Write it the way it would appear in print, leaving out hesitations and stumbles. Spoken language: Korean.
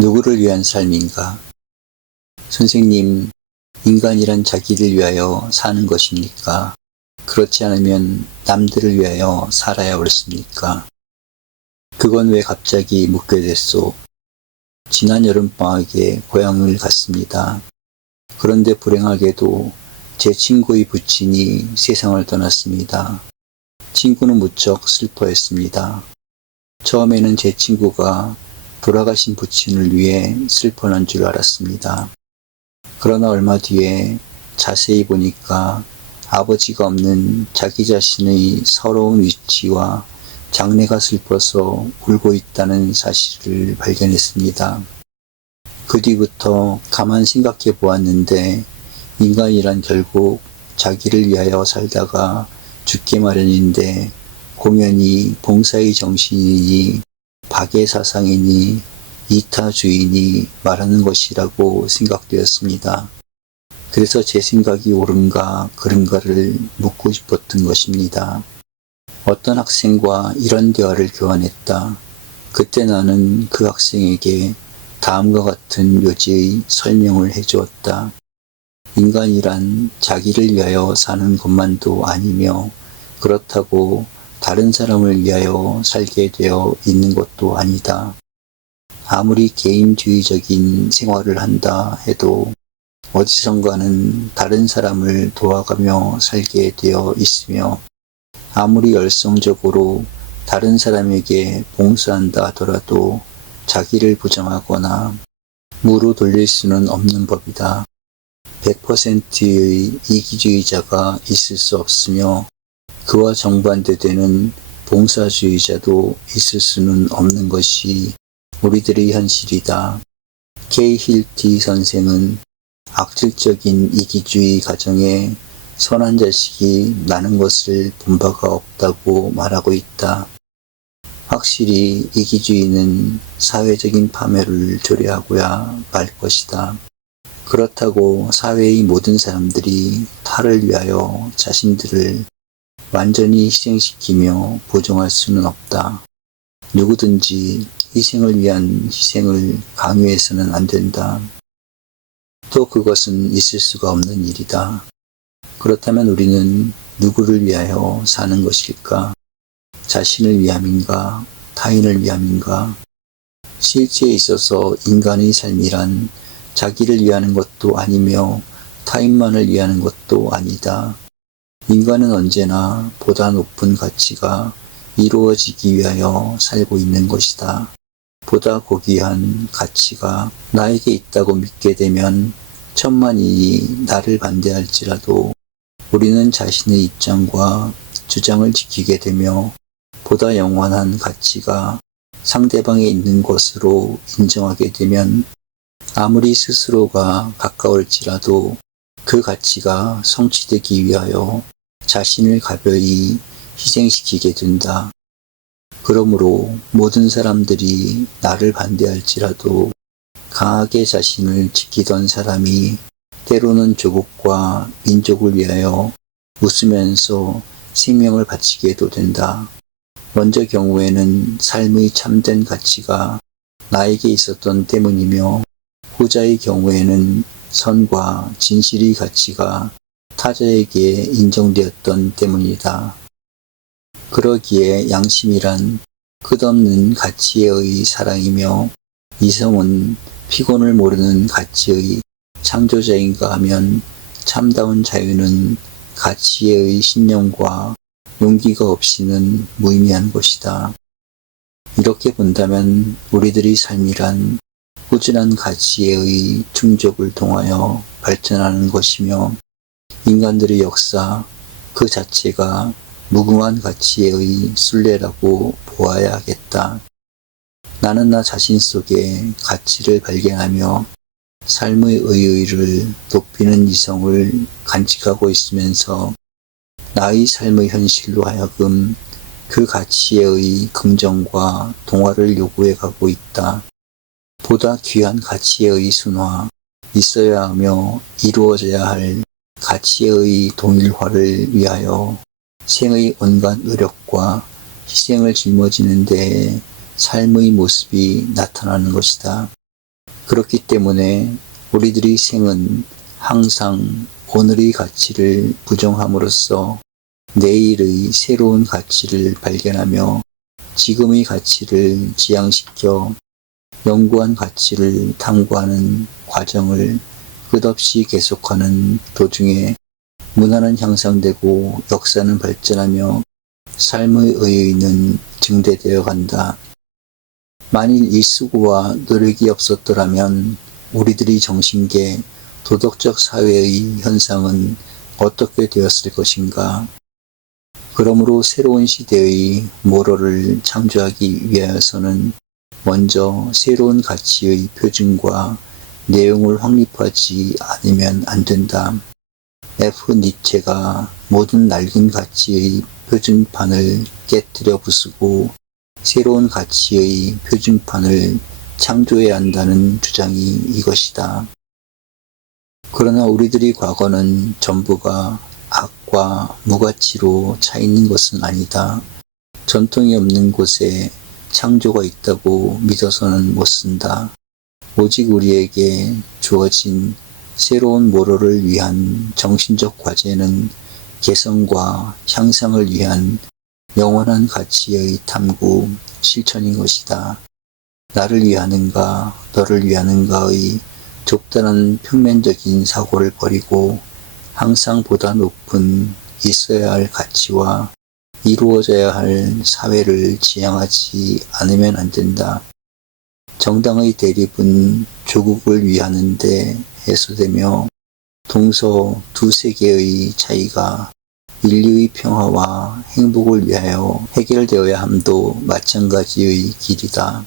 누구를 위한 삶인가? 선생님, 인간이란 자기를 위하여 사는 것입니까? 그렇지 않으면 남들을 위하여 살아야 옳습니까? 그건 왜 갑자기 묻게 됐소? 지난 여름방학에 고향을 갔습니다. 그런데 불행하게도 제 친구의 부친이 세상을 떠났습니다. 친구는 무척 슬퍼했습니다. 처음에는 제 친구가 돌아가신 부친을 위해 슬퍼한 줄 알았습니다. 그러나 얼마 뒤에 자세히 보니까 아버지가 없는 자기 자신의 서러운 위치와 장래가 슬퍼서 울고 있다는 사실을 발견했습니다. 그 뒤부터 가만 생각해 보았는데 인간이란 결국 자기를 위하여 살다가 죽게 마련인데 공연히 봉사의 정신이니 박의 사상이니 이타주의니 말하는 것이라고 생각되었습니다. 그래서 제 생각이 옳은가 그른가를 묻고 싶었던 것입니다. 어떤 학생과 이런 대화를 교환했다. 그때 나는 그 학생에게 다음과 같은 요지의 설명을 해주었다. 인간이란 자기를 위하여 사는 것만도 아니며 그렇다고 다른 사람을 위하여 살게 되어 있는 것도 아니다. 아무리 개인주의적인 생활을 한다 해도 어디선가는 다른 사람을 도와가며 살게 되어 있으며 아무리 열성적으로 다른 사람에게 봉사한다 하더라도 자기를 부정하거나 무로 돌릴 수는 없는 법이다. 100%의 이기주의자가 있을 수 없으며 그와 정반대되는 봉사주의자도 있을 수는 없는 것이 우리들의 현실이다. K. 힐티 선생은 악질적인 이기주의 가정에 선한 자식이 나는 것을 본 바가 없다고 말하고 있다. 확실히 이기주의는 사회적인 파멸을 초래하고야 말 것이다. 그렇다고 사회의 모든 사람들이 타를 위하여 자신들을 완전히 희생시키며 보정할 수는 없다. 누구든지 희생을 위한 희생을 강요해서는 안 된다. 또 그것은 있을 수가 없는 일이다. 그렇다면 우리는 누구를 위하여 사는 것일까? 자신을 위함인가? 타인을 위함인가? 실제에 있어서 인간의 삶이란 자기를 위하는 것도 아니며 타인만을 위하는 것도 아니다. 인간은 언제나 보다 높은 가치가 이루어지기 위하여 살고 있는 것이다. 보다 고귀한 가치가 나에게 있다고 믿게 되면 천만인이 나를 반대할지라도 우리는 자신의 입장과 주장을 지키게 되며 보다 영원한 가치가 상대방에 있는 것으로 인정하게 되면 아무리 스스로가 가까울지라도 그 가치가 성취되기 위하여 자신을 가벼이 희생시키게 된다. 그러므로 모든 사람들이 나를 반대할지라도 강하게 자신을 지키던 사람이 때로는 조국과 민족을 위하여 웃으면서 생명을 바치게도 된다. 먼저 경우에는 삶의 참된 가치가 나에게 있었던 때문이며 후자의 경우에는 선과 진실의 가치가 타자에게 인정되었던 때문이다. 그러기에 양심이란 끝없는 가치의 사랑이며 이성은 피곤을 모르는 가치의 창조자인가 하면 참다운 자유는 가치의 신념과 용기가 없이는 무의미한 것이다. 이렇게 본다면 우리들의 삶이란 꾸준한 가치의 충족을 통하여 발전하는 것이며 인간들의 역사 그 자체가 무궁한 가치의 순례라고 보아야 하겠다. 나는 나 자신 속에 가치를 발견하며 삶의 의의를 높이는 이성을 간직하고 있으면서 나의 삶의 현실로 하여금 그 가치의 긍정과 동화를 요구해 가고 있다. 보다 귀한 가치의 순화, 있어야 하며 이루어져야 할 가치의 동일화를 위하여 생의 온갖 노력과 희생을 짊어지는 데에 삶의 모습이 나타나는 것이다. 그렇기 때문에 우리들의 생은 항상 오늘의 가치를 부정함으로써 내일의 새로운 가치를 발견하며 지금의 가치를 지향시켜 영구한 가치를 탐구하는 과정을 끝없이 계속하는 도중에 문화는 향상되고 역사는 발전하며 삶의 의의는 증대되어 간다. 만일 이 수고와 노력이 없었더라면 우리들의 정신계 도덕적 사회의 현상은 어떻게 되었을 것인가? 그러므로 새로운 시대의 모럴을 창조하기 위하여서는 먼저 새로운 가치의 표준과 내용을 확립하지 않으면 안 된다. F. 니체가 모든 낡은 가치의 표준판을 깨뜨려 부수고 새로운 가치의 표준판을 창조해야 한다는 주장이 이것이다. 그러나 우리들의 과거는 전부가 악과 무가치로 차 있는 것은 아니다. 전통이 없는 곳에 창조가 있다고 믿어서는 못 쓴다. 오직 우리에게 주어진 새로운 모럴을 위한 정신적 과제는 개성과 향상을 위한 영원한 가치의 탐구, 실천인 것이다. 나를 위하는가, 너를 위하는가의 좁다란 평면적인 사고를 버리고 항상 보다 높은 있어야 할 가치와 이루어져야 할 사회를 지향하지 않으면 안 된다. 정당의 대립은 조국을 위하는 데 해소되며 동서 두 세계의 차이가 인류의 평화와 행복을 위하여 해결되어야 함도 마찬가지의 길이다.